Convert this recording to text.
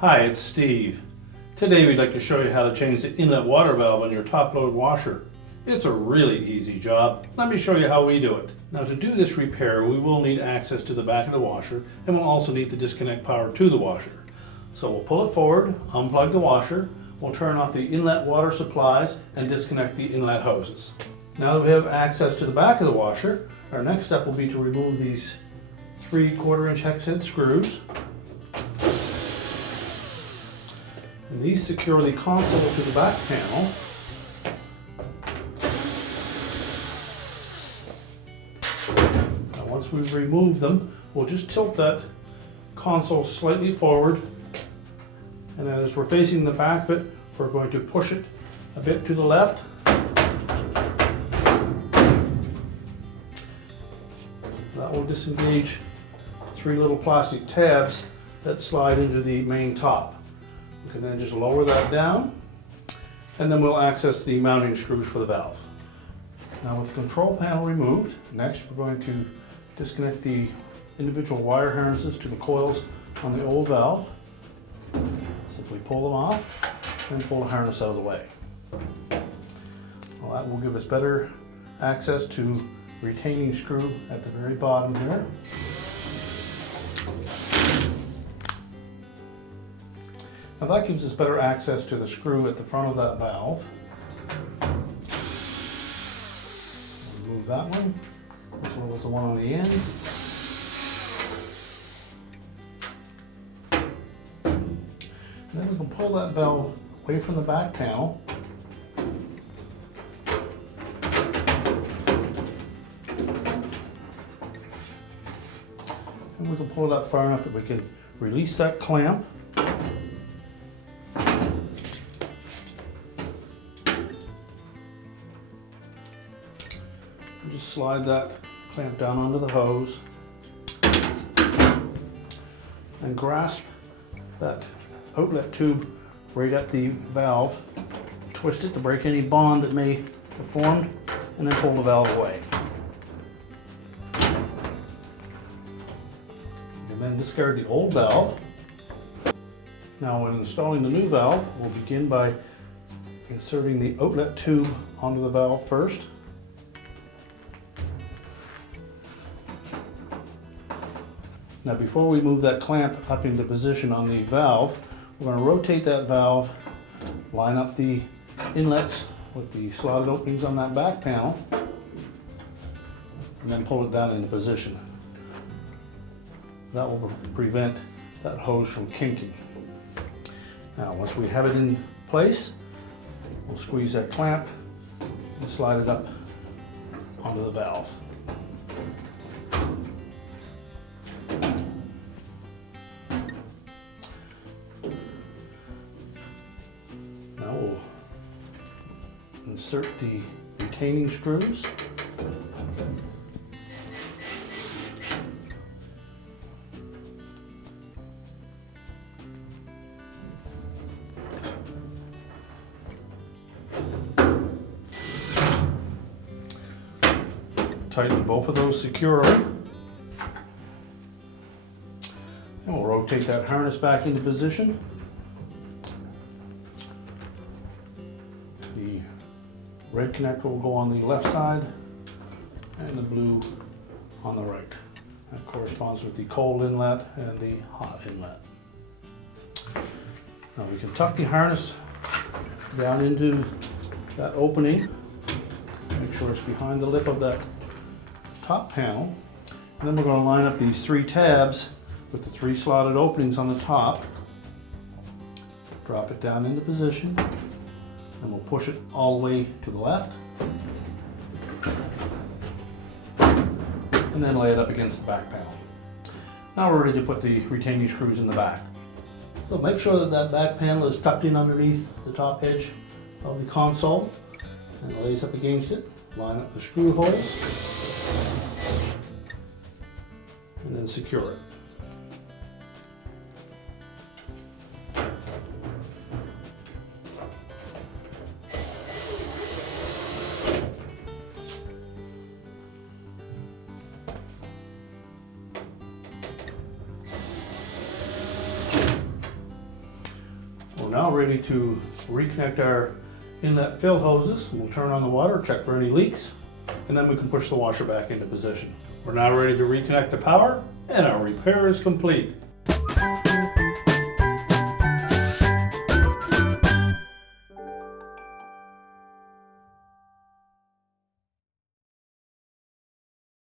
Hi, it's Steve. Today we'd like to show you how to change the inlet water valve on your top-load washer. It's a really easy job. Let me show you how we do it. Now to do this repair, we will need access to the back of the washer, and we'll also need to disconnect power to the washer. So we'll pull it forward, unplug the washer, we'll turn off the inlet water supplies and disconnect the inlet hoses. Now that we have access to the back of the washer, our next step will be to remove these 3/4-inch hex head screws. And these secure the console to the back panel. Now once we've removed them, we'll just tilt that console slightly forward, and then as we're facing the back of it, we're going to push it a bit to the left. That will disengage 3 little plastic tabs that slide into the main top. We can then just lower that down, and then we'll access the mounting screws for the valve. Now with the control panel removed, next we're going to disconnect the individual wire harnesses to the coils on the old valve. Simply pull them off and pull the harness out of the way. Well, that will give us better access to retaining screw at the very bottom here. Now that gives us better access to the screw at the front of that valve. Remove that one. This one was the one on the end. And then we can pull that valve away from the back panel. And we can pull that far enough that we can release that clamp. Just slide that clamp down onto the hose and grasp that outlet tube right at the valve. Twist it to break any bond that may have formed, and then pull the valve away. And then discard the old valve. Now when installing the new valve, we'll begin by inserting the outlet tube onto the valve first. Now before we move that clamp up into position on the valve, we're going to rotate that valve, line up the inlets with the slotted openings on that back panel, and then pull it down into position. That will prevent that hose from kinking. Now once we have it in place, we'll squeeze that clamp and slide it up onto the valve. Now we'll insert the retaining screws. Tighten both of those securely. And we'll rotate that harness back into position. The red connector will go on the left side and the blue on the right. That corresponds with the cold inlet and the hot inlet. Now we can tuck the harness down into that opening. Make sure it's behind the lip of that top panel. And then we're going to line up these 3 tabs with the 3 slotted openings on the top. Drop it down into position. And we'll push it all the way to the left. And then lay it up against the back panel. Now we're ready to put the retaining screws in the back. So make sure that that back panel is tucked in underneath the top edge of the console and lays up against it. Line up the screw holes and then secure it. We're now ready to reconnect our inlet fill hoses. We'll turn on the water, check for any leaks, and then we can push the washer back into position. We're now ready to reconnect the power, and our repair is complete.